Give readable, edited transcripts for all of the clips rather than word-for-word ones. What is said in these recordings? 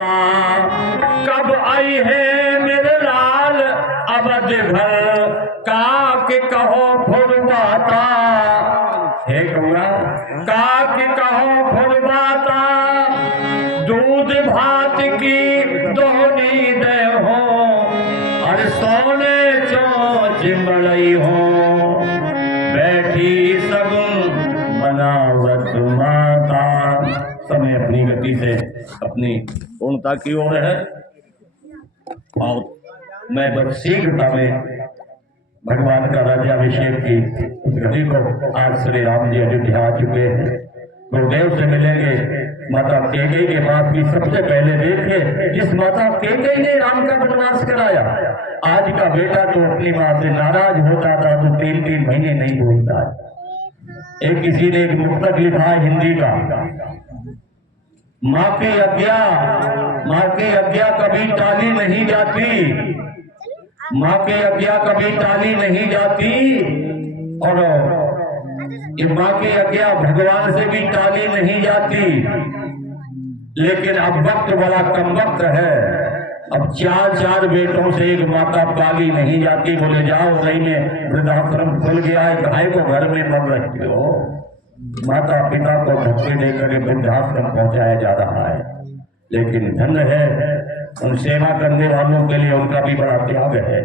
कब आई है मेरे लाल अवध घर काक कहो फुलवाता हे कौआ काक कहो फुलवाता दूध भात की दोनी दे हो और सोने चोच मड़ई हो बैठी सगुन बनावत माता। समय अपनी गति से अपनी पूर्णता की ओर है और मैं बस शीघ्रता में भगवान का राज्याभिषेक की उस घड़ी को आज श्री राम जी अयोध्या आ चुके हैं। गुरुदेव से मिलेंगे। माता कैकेयी के पास भी सबसे पहले देखे जिस माता कैकेयी ने राम का वनवास कराया, आज का बेटा तो अपनी माँ से नाराज होता था तो 3-3 महीने नहीं बोलता है। एक किसी ने एक मुक्तक लिखा है हिंदी का, माँ की आज्ञा कभी टाली नहीं जाती, माँ की आज्ञा कभी टाली नहीं जाती और ये माँ की आज्ञा भगवान से भी टाली नहीं जाती। लेकिन अब वक्त बड़ा कम वक्त है, अब 4 बेटों से एक माता पाली नहीं जाती। बोले जाओ रही में वृद्धाश्रम खुल गया है, भाई को घर में मर रहे हो। माता पिता को धक्के देकर के वृद्धाश्रम पहुंचाया जा रहा है। लेकिन धन्य है उन सेवा करने वालों के लिए, उनका भी बड़ा त्याग है।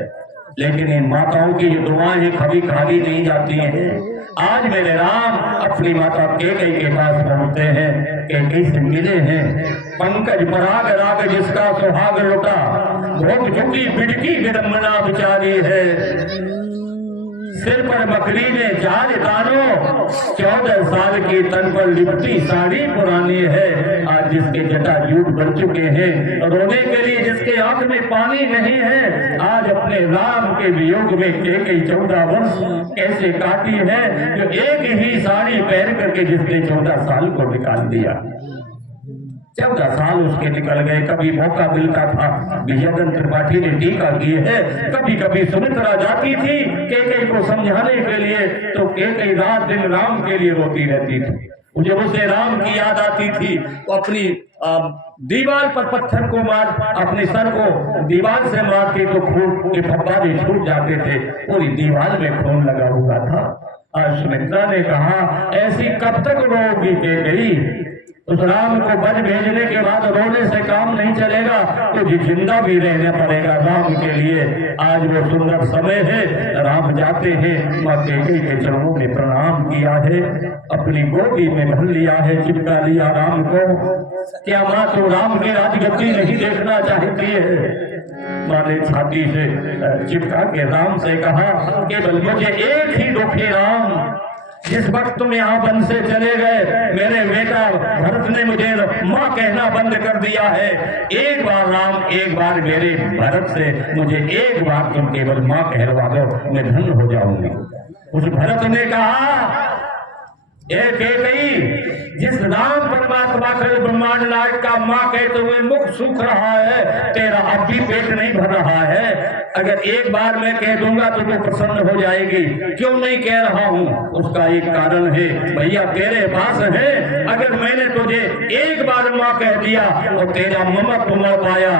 लेकिन इन माताओं की जो दुआएं कभी खाली नहीं जाती हैं। आज मेरे राम अपनी माता कैकेयी के पास पहुंचते हैं, कैकेयी से मिले हैं। पंकज पराग राग जिसका सुहाग लुटा, भोग झुकी बिड़की विडम्बना बिचारी है। सिर पर बकरी ने 4 दानों, 14 साल की तन पर लिपटी साड़ी पुरानी है। आज जिसके जटा जूट बन चुके हैं, रोने के लिए जिसके आंख में पानी नहीं है, आज अपने राम के वियोग में कैकेयी 14 वर्ष कैसे काटी है। जो एक ही साड़ी पहन करके जिसने 14 साल को निकाल दिया। 14 साल उसके निकल गए। कभी मौका मिलता था विजयगन त्रिपाठी ने टीका की है, कभी कभी सुमित्रा जाती थी कैकेयी को समझाने के लिए, तो कैकेयी रात दिन राम के लिए रोती रहती थी। मुझे उसे राम की याद आती थी तो अपनी दीवार पर पत्थर को मार, अपने सर को दीवार से मारती तो खून के फव्वारे छूट जाते थे। पूरी दीवार में खून लगा हुआ था। आज सुमित्रा ने कहा ऐसी कब तक रोगी कैकेयी, उस राम को बज भेजने के बाद रोने से काम नहीं चलेगा, तो जिंदा भी रहना पड़ेगा राम के लिए। आज वो सुंदर समय है, राम जाते हैं, माँ कैकेयी के चरणों में प्रणाम किया है, अपनी गोदी में भर लिया है, चिपका लिया राम को। क्या माँ तो राम की राजगद्दी नहीं देखना चाहती है? माँ ने छाती से चिपका के राम से कहा केवल मुझे एक ही दुख है राम, जिस वक्त तुम यहाँ वन से चले गए मेरे बेटा भरत ने मुझे माँ कहना बंद कर दिया है। एक बार राम, एक बार मेरे भरत से मुझे एक बार तुम केवल माँ कहलवा दो, मैं धन्य हो जाऊंगी। उस भरत ने कहा कैकेयी जिस राम परमात्मा के ब्रह्मांड नायक का माँ कहते हुए मुख सूख रहा है, तेरा अब भी पेट नहीं भर रहा है। अगर एक बार मैं कह दूंगा तो तू प्रसन्न हो जाएगी। क्यों नहीं कह रहा हूँ? उसका एक कारण है भैया, तेरे पास है। अगर मैंने तुझे एक बार माँ कह दिया तो तेरा ममत्व उमड़ पाया,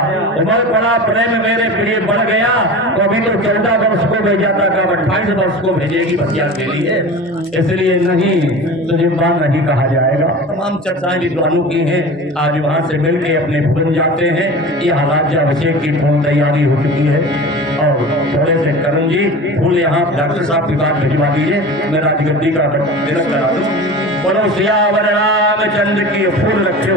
उमड़ पड़ा, प्रेम मेरे प्रिय बढ़ गया। तो अभी तो 14 वर्ष को भेजा था, कब 28 वर्ष को भेजेगी बच्चा के लिए। इसलिए नहीं, तुझे मां नहीं कहा जाएगा। तमाम चर्चाएं विद्वानों की हैं। आज वहां से मिलके अपने भवन जाते हैं। यह राज्याभिषेक की पूर्ण तैयारी हो चुकी है और थोड़े से करण जी फूल यहाँ डॉक्टर साहब के पास भिजवा दीजिए, मैं राजगद्दी का तिलक करा दूं। बोलो सियावर रामचंद्र की, फूल रखे